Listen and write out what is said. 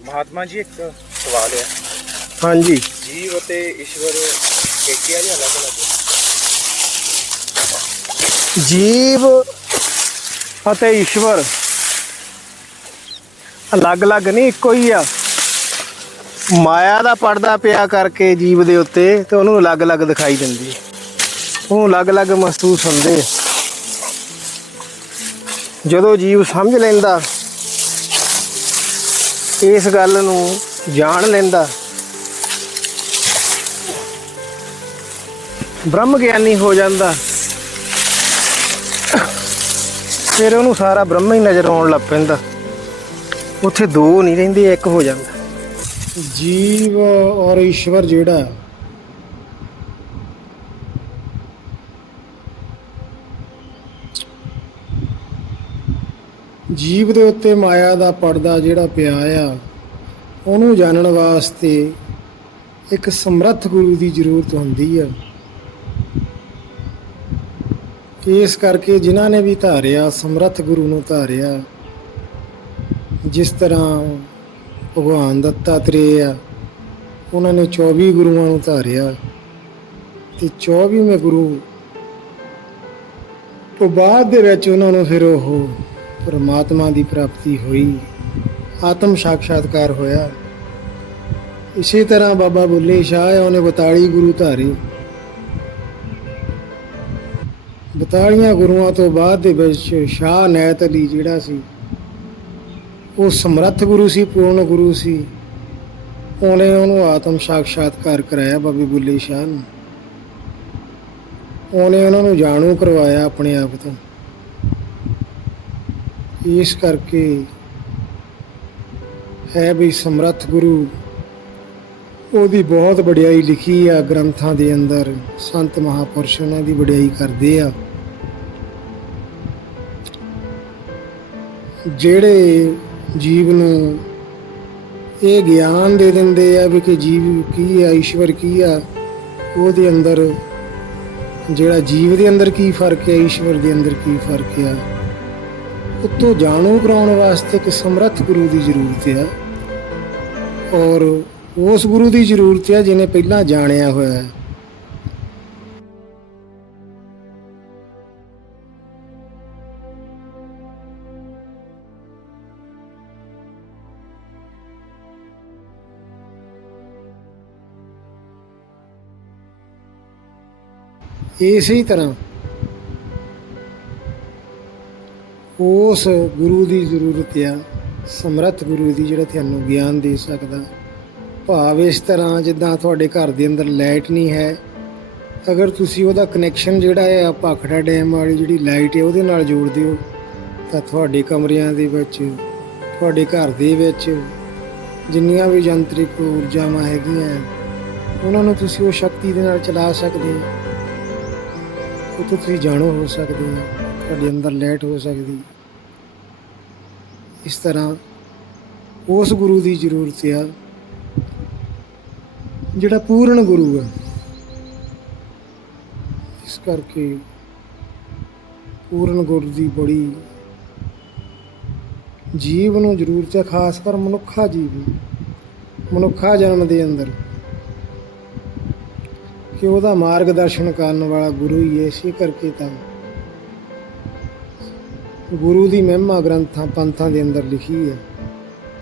ਮਹਾਤਮਾ ਜੀ ਇੱਕ ਸਵਾਲ ਹੈ। ਹਾਂਜੀ। ਜੀਵ ਅਤੇ ਈਸ਼ਵਰ ਏਕਿਆ ਜਾਂ ਅਲੱਗ-ਅਲੱਗ? ਜੀਵ ਅਤੇ ਈਸ਼ਵਰ ਅਲੱਗ-ਅਲੱਗ ਨਹੀਂ ਇੱਕੋ ਹੀ ਆ। ਮਾਇਆ ਦਾ ਪਰਦਾ ਪਿਆ ਕਰਕੇ ਜੀਵ ਦੇ ਉੱਤੇ ਤੇ ਉਹਨੂੰ ਅਲੱਗ-ਅਲੱਗ ਦਿਖਾਈ ਦਿੰਦੀ ਹੈ। ਉਹਨੂੰ ਅਲੱਗ-ਅਲੱਗ ਮਹਿਸੂਸ ਹੁੰਦੇ। ਜਦੋਂ ਜੀਵ ਸਮਝ ਲੈਂਦਾ ਇਸ ਗੱਲ ਨੂੰ ਜਾਣ ਲੈਂਦਾ। ਬ੍ਰਹਮ ਗਿਆਨੀ ਹੋ ਜਾਂਦਾ। ਫਿਰ ਉਹਨੂੰ ਸਾਰਾ ਬ੍ਰਹਮ ਹੀ ਨਜ਼ਰ ਆਉਣ ਲੱਗ ਪੈਂਦਾ। ਉੱਥੇ ਦੋ ਨਹੀਂ ਰਹਿੰਦੇ, ਇੱਕ ਹੋ ਜਾਂਦਾ। ਜੀਵ ਔਰ ਈਸ਼ਵਰ ਜਿਹੜਾ ਜੀਵ ਦੇ ਉੱਤੇ ਮਾਇਆ ਦਾ ਪਰਦਾ ਜਿਹੜਾ ਪਿਆ ਆ, ਉਹਨੂੰ ਜਾਣਨ ਵਾਸਤੇ ਇੱਕ ਸਮਰੱਥ ਗੁਰੂ ਦੀ ਜ਼ਰੂਰਤ ਹੁੰਦੀ ਆ। ਇਸ ਕਰਕੇ ਜਿਨ੍ਹਾਂ ਨੇ ਵੀ ਧਾਰਿਆ, ਸਮਰੱਥ ਗੁਰੂ ਨੂੰ ਧਾਰਿਆ, ਜਿਸ ਤਰ੍ਹਾਂ ਭਗਵਾਨ ਦੱਤਾਤਰੇय ਆ, ਉਹਨਾਂ ਨੇ 24 ਗੁਰੂਆਂ ਨੂੰ ਧਾਰਿਆ। ਤੇ 24ਵੇਂ ਗੁਰੂ ਤੋਂ ਬਾਅਦ ਦੇ ਵਿੱਚ ਉਹਨਾਂ ਨੂੰ ਫਿਰ ਉਹ ਪਰਮਾਤਮਾ ਦੀ ਪ੍ਰਾਪਤੀ ਹੋਈ। ਆਤਮ ਸਾਖਾਤਕਾਰ ਹੋਇਆ। ਇਸੇ ਤਰ੍ਹਾਂ ਬਾਬਾ ਬੁੱਲੇ ਸ਼ਾਹ ਉਹਨੇ 42 ਗੁਰੂ ਧਾਰੇ। 42 ਗੁਰੂਆਂ ਤੋਂ ਬਾਅਦ ਦੇ ਵਿੱਚ ਸ਼ਾਹ ਨੈਤ ਅਲੀ ਜਿਹੜਾ ਸੀ, ਉਹ ਸਮਰੱਥ ਗੁਰੂ ਸੀ, ਪੂਰਨ ਗੁਰੂ ਸੀ। ਉਹਨੇ ਉਹਨੂੰ ਆਤਮ ਸਾਖਾਤਕਾਰ ਕਰਾਇਆ ਬਾਬੇ ਬੁੱਲੇ ਸ਼ਾਹ ਨੂੰ। ਉਹਨੇ ਉਹਨਾਂ ਨੂੰ ਜਾਣੂ ਕਰਵਾਇਆ ਆਪਣੇ ਆਪ ਤੋਂ। ਇਸ ਕਰਕੇ ਹੈ ਵੀ ਸਮਰੱਥ ਗੁਰੂ। ਉਹਦੀ ਬਹੁਤ ਵਡਿਆਈ ਲਿਖੀ ਆ ਗ੍ਰੰਥਾਂ ਦੇ ਅੰਦਰ। ਸੰਤ ਮਹਾਪੁਰਸ਼ ਉਹਨਾਂ ਦੀ ਵਡਿਆਈ ਕਰਦੇ ਆ। ਜਿਹੜੇ ਜੀਵ ਨੂੰ ਇਹ ਗਿਆਨ ਦੇ ਦਿੰਦੇ ਆ ਵੀ ਕਿ ਜੀਵ ਕੀ ਆ, ਈਸ਼ਵਰ ਕੀ ਆ, ਉਹਦੇ ਅੰਦਰ ਜਿਹੜਾ ਜੀਵ ਦੇ ਅੰਦਰ ਕੀ ਫ਼ਰਕ ਹੈ ਈਸ਼ਵਰ ਦੇ ਅੰਦਰ ਕੀ ਫ਼ਰਕ ਹੈ ਉਤੋਂ ਜਾਣੂ ਕਰਾਉਣ ਵਾਸਤੇ ਇੱਕ ਸਮਰੱਥ ਗੁਰੂ ਦੀ ਜ਼ਰੂਰਤ ਹੈ ਔਰ ਉਸ ਗੁਰੂ ਦੀ ਜ਼ਰੂਰਤ ਹੈ ਜਿਹਨੇ ਪਹਿਲਾਂ ਜਾਣਿਆ ਹੋਇਆ ਹੈ। ਇਸੇ ਤਰ੍ਹਾਂ ਉਸ ਗੁਰੂ ਦੀ ਜ਼ਰੂਰਤ ਆ, ਸਮਰੱਥ ਗੁਰੂ ਦੀ ਜਿਹੜਾ ਤੁਹਾਨੂੰ ਗਿਆਨ ਦੇ ਸਕਦਾ। ਭਾਵ ਇਸ ਤਰ੍ਹਾਂ ਜਿੱਦਾਂ ਤੁਹਾਡੇ ਘਰ ਦੇ ਅੰਦਰ ਲਾਈਟ ਨਹੀਂ ਹੈ, ਅਗਰ ਤੁਸੀਂ ਉਹਦਾ ਕਨੈਕਸ਼ਨ ਜਿਹੜਾ ਹੈ ਆ ਭਾਖੜਾ ਡੈਮ ਵਾਲੀ ਜਿਹੜੀ ਲਾਈਟ ਹੈ ਉਹਦੇ ਨਾਲ ਜੋੜ ਦਿਓ, ਤਾਂ ਤੁਹਾਡੇ ਕਮਰਿਆਂ ਦੇ ਵਿੱਚ, ਤੁਹਾਡੇ ਘਰ ਦੇ ਵਿੱਚ ਜਿੰਨੀਆਂ ਵੀ ਯੰਤਰਿਕ ਊਰਜਾਵਾਂ ਹੈਗੀਆਂ, ਉਹਨਾਂ ਨੂੰ ਤੁਸੀਂ ਉਹ ਸ਼ਕਤੀ ਦੇ ਨਾਲ ਚਲਾ ਸਕਦੇ ਹੋ। ਉਹ ਤੁਸੀਂ ਜਾਣੂ ਹੋ ਸਕਦੇ ਹੋ। ਤੁਹਾਡੇ ਅੰਦਰ ਲੈਟ ਹੋ ਸਕਦੀ। ਇਸ ਤਰ੍ਹਾਂ ਉਸ ਗੁਰੂ ਦੀ ਜ਼ਰੂਰਤ ਆ, ਜਿਹੜਾ ਪੂਰਨ ਗੁਰੂ ਹੈ ਇਸ ਕਰਕੇ ਪੂਰਨ ਗੁਰੂ ਦੀ ਬੜੀ ਜੀਵ ਨੂੰ ਜ਼ਰੂਰਤ ਹੈ ਖਾਸ ਕਰ ਮਨੁੱਖਾ ਜੀਵ ਨੂੰ, ਮਨੁੱਖਾ ਜਨਮ ਦੇ ਅੰਦਰ। ਕਿ ਉਹਦਾ ਮਾਰਗਦਰਸ਼ਨ ਕਰਨ ਵਾਲਾ ਗੁਰੂ ਹੀ ਹੈ ਇਸੇ ਕਰਕੇ ਤਾਂ ਗੁਰੂ ਦੀ ਮਹਿਮਾ ਗ੍ਰੰਥਾਂ ਪੰਥਾਂ ਦੇ ਅੰਦਰ ਲਿਖੀ ਹੈ।